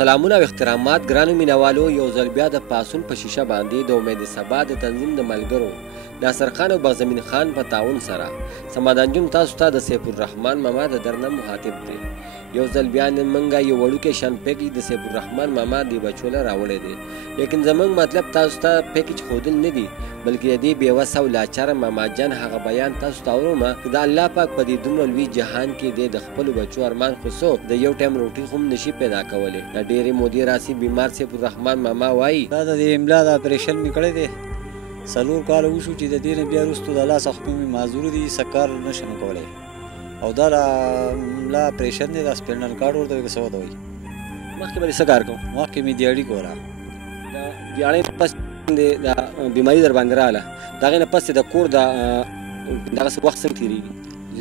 سلامونه او احترامات ګرانو مینوالو، یو ځل بیا د پاسون په شیشه باندې د امید سبا د تنظیم د ملګرو ناصر خان او بغزمین خان په تعاون سره سمادانجون تاسو ته د سیف الرحمن ماما د درنه مخاطب دی. یو ځل بیا نن موږ یو وړوکی شان پیکج د سیف الرحمن ماما دی بچو له راوړی دی، لیکن زموږ مطلب تاسو ته پیکج ښودل نه دي بلکې د دې بېوسه او لاچاره ماما جان هغه بیان تاسو ته اورمه چې د الله پاک په دې دومره لوی جهان کې دی د خپلو بچو ارمان خو څوک د یو ټایم روټۍ خو هم نشي پیدا کولی. د ډېرې مودې راسي بیمار سیف الرحمن ماما وایي دا د املا د اپریشن مې کړی دی، 4 کاله وشو چې د دې نه بیا وروسته د لاس څخه مې معذور دي، څه کار نه شم کولی او دا د املا اپریشن دی، دا سپینل کارډ ورته وایي که څه ورته وایي. مخکې به دې څه کار کوم؟ مخکې مې دیاړي کوله. د دیاړۍ نه پس د بیماري در باندې راغله، د هغې نه پس د کور دغسې وخت څنګه تېرېږي؟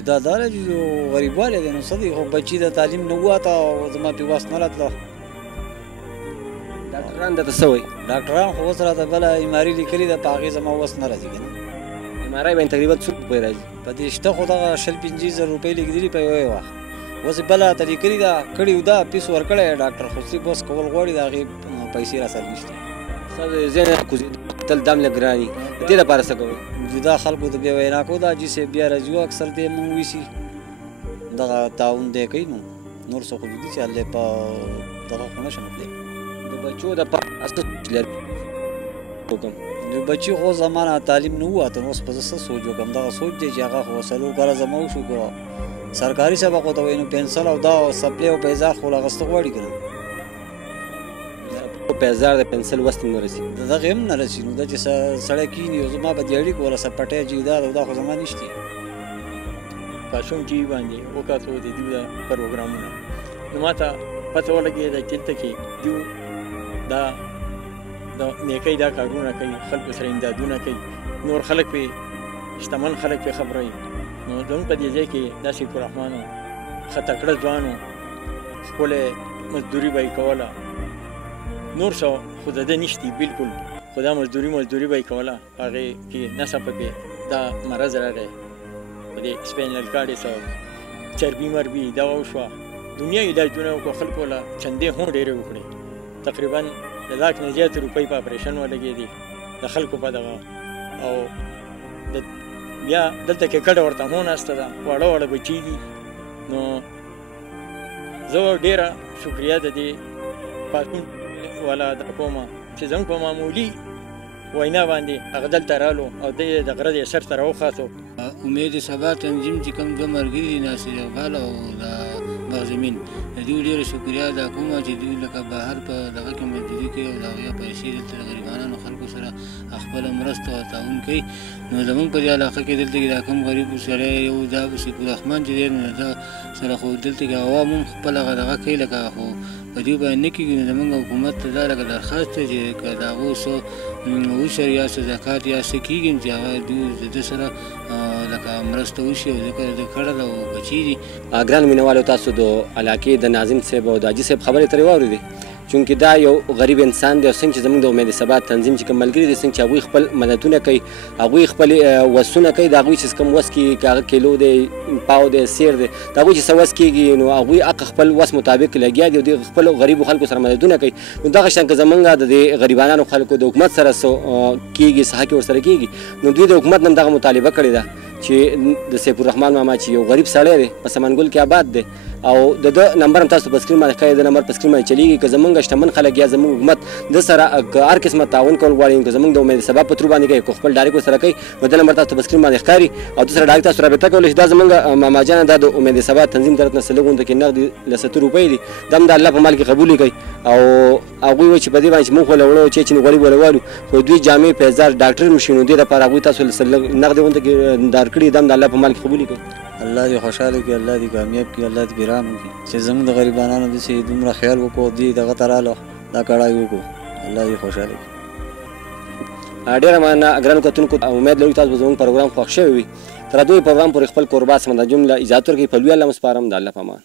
دا دا دی چې غریبوالی دی نو څه دی، خو بچي د تعلیم نه ووته او زما پې وس نه راتله. ډاکټران درته څه وایي؟ ډاکټران خو اوس راته بله بیماري لیکلې ده، په هغې زما وس نه راځي که نه. بیمارۍ باندې تقریبا څو روپۍ راځي؟ په دې شته خو دغه 50-50 روپۍ لیکدلي په یوې وخت، اوس یې بله ته لیکلې ده کړې ده، فیس ورکړی ډاکټر، خو صرف اوس کول غواړي د هغې پیسې راسره نشته. ستا د ذهن تل دم لږ ګران وي، د دې لپاره څه کوئ؟ جدا خلکو ته بیا وینا کوو، دا حاجي صاحب بیا راځي او اکثر دی مونږ ویسي دغه تعاون دی کوي، نو نور څه خو دي چې هلته په دغه خو نه شم تللی. د بچو دپاره څه سوچ لري وکړم؟ د بچي خو زمانه تعلیم نه ووته، نو اوس په زه څه سوچ وکړم؟ دغه سوچ دی چې هغه خو 4 کاله زما وشو، که سرکاري سبق ورته وایي نو پنسل او دا سپلې او پیزار خو اخیسته غواړي که نه. پیزار د پنسل وس ته نه رسي، د دغې هم نه رسي، نو دا چې سړی کښېني او زما به دیاړي کوله سپټی جیداد او دا خو زما نشتي. پاشون ټي وي باندې وکتو د دوی د پروګرامونه، نو ما ته پته ولګېده چې دلته کې دوی دا د نیکۍ دا کارونه کوي، خلکو سره امدادونه کوي، نور خلک پې شتمن خلک پې خبروي. نو زموږ په دې ځای کې دا سیف الرحمن و، ښه تکړه ځوان و، ښکلی مزدوري به یې کوله، نور څه خو د ده نشتي بلکل، خو دا مزدوري به یې کوله، هغې کې نصفه پې دا مرض راغی، په دې سپینل کارډ یې څه چربي مربي دوا وشوه، دنیا علاجونه وکړو، خلکو له چندې هم ډېرې وکړې، تقریبا د لاک نه زیاتې روپۍ په اپریشن ولګېدې د خلکو په دغه، او بیا دلته کې کډه ورته هم ناسته ده، واړه واړه بچي دي. نو زه ډېره شکریه د دې پاڅون والا دا کومه چې زموږ په معمولي وینا باندې هغه دلته رالو او د غره د سر ته راوخاتو. امید سبا تنظیم چې کوم دوه ملګري دي ناصر اقبال او د بغزمین، د دوی ډېره شکریه ادا کوم چې دوی لکه بهر په دغه کې مزدوري کوي او د هغې پیسې دلته د غریبانو خلکو سره خپله مرسته او تعاون کوي. نو زموږ په دې علاقه کې دلته کې دا کوم غریب سړی یو دا سیف الرحمن چې دی نو د سره خو دلته کې عوام هم خپل هغه دغه کوي، لکه خو په دې باندې نه کېږي. نو زموږ حکومت ته دا لکه درخواست دی چې که د هغو څه عشر یا څه زکات یا څه کېږي چې هغه دوی د ده سره لکه مرسته وشي، او ځکه د کړه ده او بچي دي. ګرانو مینوالو، تاسو د علاقې د ناظم صاحب او د حاجي صاحب خبرې ترې واورېدې، چونکې دا یو غریب انسان دی او څنګه چې زموږ د امید سبا تنظیم چې کوم ملګري دي، څنګه چې هغوی خپل مددونه کوي، هغوی خپل وسونه کوي، د هغوی چې کوم وس کېږي، که هغه کیلو دی، پاو دی، سیر دی، د هغوی چې څه وس کېږي، نو هغوی حق خپل وس مطابق لګیا دي او د خپلو غریبو خلکو سره مددونه کوي. نو دغه شان که زموږ د دې غریبانو خلکو د حکومت سره څه کېږي، څه حق ورسره کېږي، نو دوی د حکومت نه دغه مطالبه کړې ده چې د سیف الرحمن ماما چې یو غریب سړی دی په سمنګل کې آباد دی، او د ده نمبر هم تاسو په سکرین باندې ښکاري، د نمبر په سکرین باندې چلیږي. که زموږ شتمن خلک یا زموږ حکومت د سره هر قسمه تعاون کول غواړي، که زموږ د امید سبا په ترو باندې کوي، که خپل ډایرکټ ورسره کوي، نو د نمبر تاسو په سکرین باندې ښکاري او د سره ډایرکټ تاسو رابطه کولی شئ. دا زموږ ماما جانه دا د امید سبا تنظیم طرف نه څه لږ غونډه کې نغدي له 70 روپۍ دي، دا هم د الله په مال کې قبول کوي. او هغوی وایي چې په دې باندې چې موږ خو له وړو چې غریب ولوالو، خو دوی جامې پیزار ډاکټر هم شي، نو دې لپاره هغوی تاسو له نغدي غونډه کې دار کړي، دا هم د الله په مال کې قبول کوي. الله دې خوشحاله کړي، الله دې کامیاب کړي، الله دې برام کړي چې زموږ د غریبانو داسې دومره خیال وکړو، دې دغه ته راله دا کړای وکړو، الله دې خوشحاله کړي. ډېره مننه ګرانو کتونکو، امید لرو تاسو به زموږ پروګرام خوښ شوی وي. تر دې پروګرام پورې خپل کوربا سمندر جمله اجازه ورکړئ، په لوی الله مو سپارم، د الله په امان.